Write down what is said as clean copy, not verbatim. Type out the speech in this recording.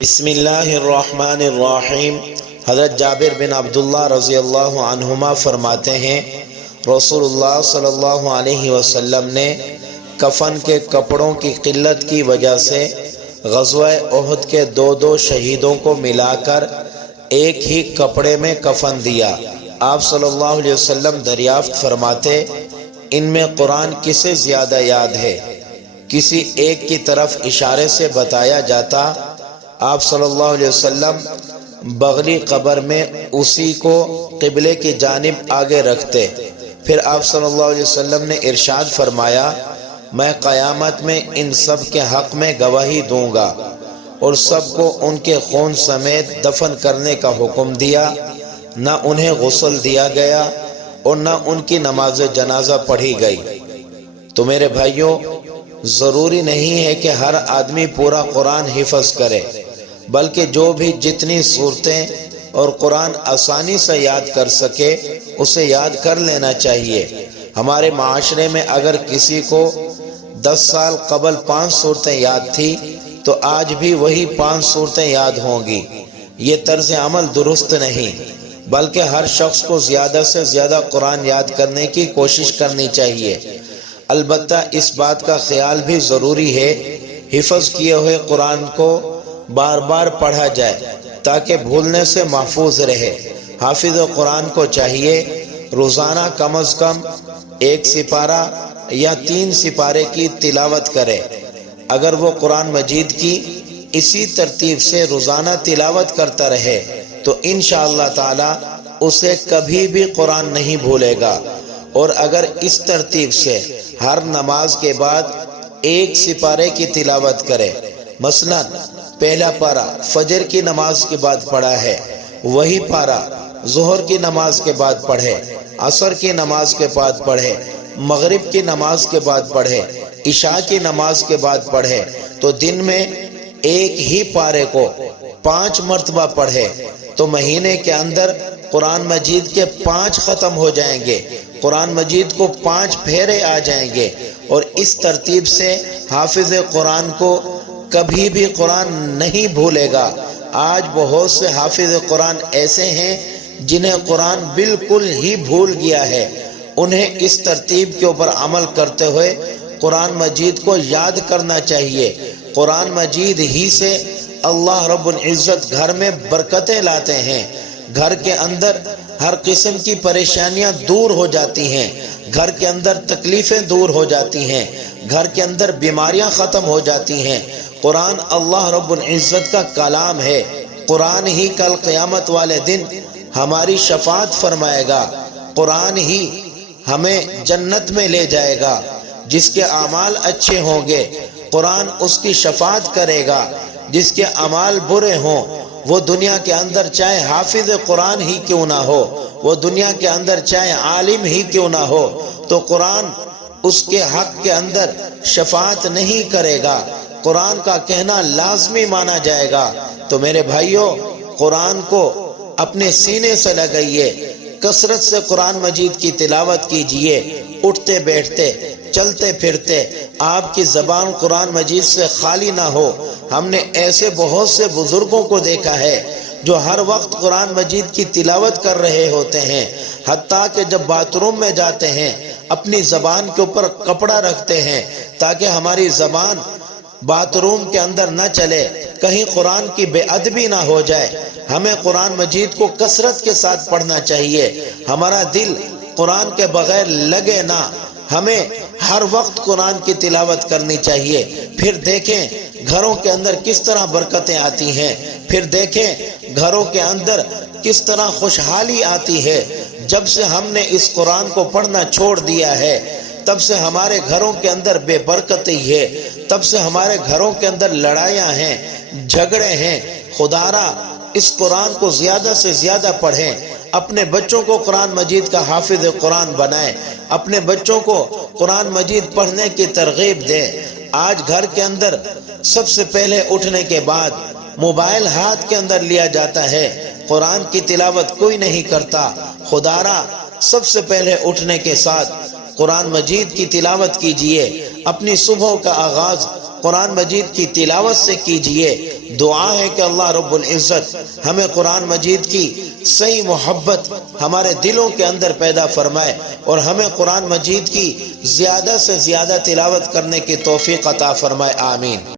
بسم اللہ الرحمن الرحیم۔ حضرت جابر بن عبداللہ رضی اللہ عنہما فرماتے ہیں رسول اللہ صلی اللہ علیہ وسلم نے کفن کے کپڑوں کی قلت کی وجہ سے غزوہ احد کے دو شہیدوں کو ملا کر ایک ہی کپڑے میں کفن دیا۔ آپ صلی اللہ علیہ وسلم دریافت فرماتے ان میں قرآن کسے زیادہ یاد ہے؟ کسی ایک کی طرف اشارے سے بتایا جاتا۔ آپ صلی اللہ علیہ وسلم بغلی قبر میں اسی کو قبلے کی جانب آگے رکھتے۔ پھر آپ صلی اللہ علیہ وسلم نے ارشاد فرمایا میں قیامت میں ان سب کے حق میں گواہی دوں گا، اور سب کو ان کے خون سمیت دفن کرنے کا حکم دیا۔ نہ انہیں غسل دیا گیا اور نہ ان کی نماز جنازہ پڑھی گئی۔ تو میرے بھائیوں، ضروری نہیں ہے کہ ہر آدمی پورا قرآن حفظ کرے، بلکہ جو بھی جتنی صورتیں اور قرآن آسانی سے یاد کر سکے اسے یاد کر لینا چاہیے۔ ہمارے معاشرے میں اگر کسی کو 10 سال قبل 5 صورتیں یاد تھی تو آج بھی وہی 5 صورتیں یاد ہوں گی۔ یہ طرز عمل درست نہیں، بلکہ ہر شخص کو زیادہ سے زیادہ قرآن یاد کرنے کی کوشش کرنی چاہیے۔ البتہ اس بات کا خیال بھی ضروری ہے حفظ کیے ہوئے قرآن کو بار بار پڑھا جائے تاکہ بھولنے سے محفوظ رہے۔ حافظ قرآن کو چاہیے روزانہ کم از کم 1 سپارہ یا 3 سپارے کی تلاوت کرے۔ اگر وہ قرآن مجید کی اسی ترتیب سے روزانہ تلاوت کرتا رہے تو انشاءاللہ تعالی اسے کبھی بھی قرآن نہیں بھولے گا۔ اور اگر اس ترتیب سے ہر نماز کے بعد 1 سپارے کی تلاوت کرے، مثلا پہلا پارہ فجر کی نماز کے بعد پڑھا ہے، وہی پارہ ظہر کی نماز کے بعد پڑھے، عصر کی نماز کے بعد پڑھے، مغرب کی نماز کے بعد پڑھے، عشاء کی نماز کے بعد پڑھے، تو دن میں ایک ہی پارے کو 5 مرتبہ پڑھے تو مہینے کے اندر قرآن مجید کے 5 ختم ہو جائیں گے، قرآن مجید کو 5 پھیرے آ جائیں گے۔ اور اس ترتیب سے حافظ قرآن کو کبھی بھی قرآن نہیں بھولے گا۔ آج بہت سے حافظ قرآن ایسے ہیں جنہیں قرآن بالکل ہی بھول گیا ہے۔ انہیں اس ترتیب کے اوپر عمل کرتے ہوئے قرآن مجید کو یاد کرنا چاہیے۔ قرآن مجید ہی سے اللہ رب العزت گھر میں برکتیں لاتے ہیں، گھر کے اندر ہر قسم کی پریشانیاں دور ہو جاتی ہیں، گھر کے اندر تکلیفیں دور ہو جاتی ہیں، گھر کے اندر بیماریاں ختم ہو جاتی ہیں۔ قرآن اللہ رب العزت کا کلام ہے۔ قرآن ہی کل قیامت والے دن ہماری شفاعت فرمائے گا، قرآن ہی ہمیں جنت میں لے جائے گا۔ جس کے اعمال اچھے ہوں گے قرآن اس کی شفاعت کرے گا، جس کے اعمال برے ہوں وہ دنیا کے اندر چاہے حافظ قرآن ہی کیوں نہ ہو، وہ دنیا کے اندر چاہے عالم ہی کیوں نہ ہو، تو قرآن اس کے حق کے اندر شفاعت نہیں کرے گا، قرآن کا کہنا لازمی مانا جائے گا۔ تو میرے بھائیوں، قرآن کو اپنے سینے سے لگائیے، کثرت سے قرآن مجید کی تلاوت کیجئے، اٹھتے بیٹھتے چلتے پھرتے آپ کی زبان قرآن مجید سے خالی نہ ہو۔ ہم نے ایسے بہت سے بزرگوں کو دیکھا ہے جو ہر وقت قرآن مجید کی تلاوت کر رہے ہوتے ہیں، حتیٰ کہ جب باتھ روم میں جاتے ہیں اپنی زبان کے اوپر کپڑا رکھتے ہیں تاکہ ہماری زبان باتھ روم کے اندر نہ چلے، کہیں قرآن کی بے ادبی نہ ہو جائے۔ ہمیں قرآن مجید کو کثرت کے ساتھ پڑھنا چاہیے، ہمارا دل قرآن کے بغیر لگے نہ، ہمیں ہر وقت قرآن کی تلاوت کرنی چاہیے۔ پھر دیکھیں گھروں کے اندر کس طرح برکتیں آتی ہیں، پھر دیکھیں گھروں کے اندر کس طرح خوشحالی آتی ہے۔ جب سے ہم نے اس قرآن کو پڑھنا چھوڑ دیا ہے تب سے ہمارے گھروں کے اندر بے برکتی ہے، تب سے ہمارے گھروں کے اندر لڑائیاں ہیں، جھگڑے ہیں۔ خدارا اس قرآن کو زیادہ سے زیادہ پڑھیں، اپنے بچوں کو قرآن مجید کا حافظ قرآن بنائیں، اپنے بچوں کو قرآن مجید پڑھنے کی ترغیب دیں۔ آج گھر کے اندر سب سے پہلے اٹھنے کے بعد موبائل ہاتھ کے اندر لیا جاتا ہے، قرآن کی تلاوت کوئی نہیں کرتا۔ خدارا سب سے پہلے اٹھنے کے ساتھ قرآن مجید کی تلاوت کیجئے، اپنی صبح کا آغاز قرآن مجید کی تلاوت سے کیجئے۔ دعا ہے کہ اللہ رب العزت ہمیں قرآن مجید کی صحیح محبت ہمارے دلوں کے اندر پیدا فرمائے اور ہمیں قرآن مجید کی زیادہ سے زیادہ تلاوت کرنے کی توفیق عطا فرمائے، آمین۔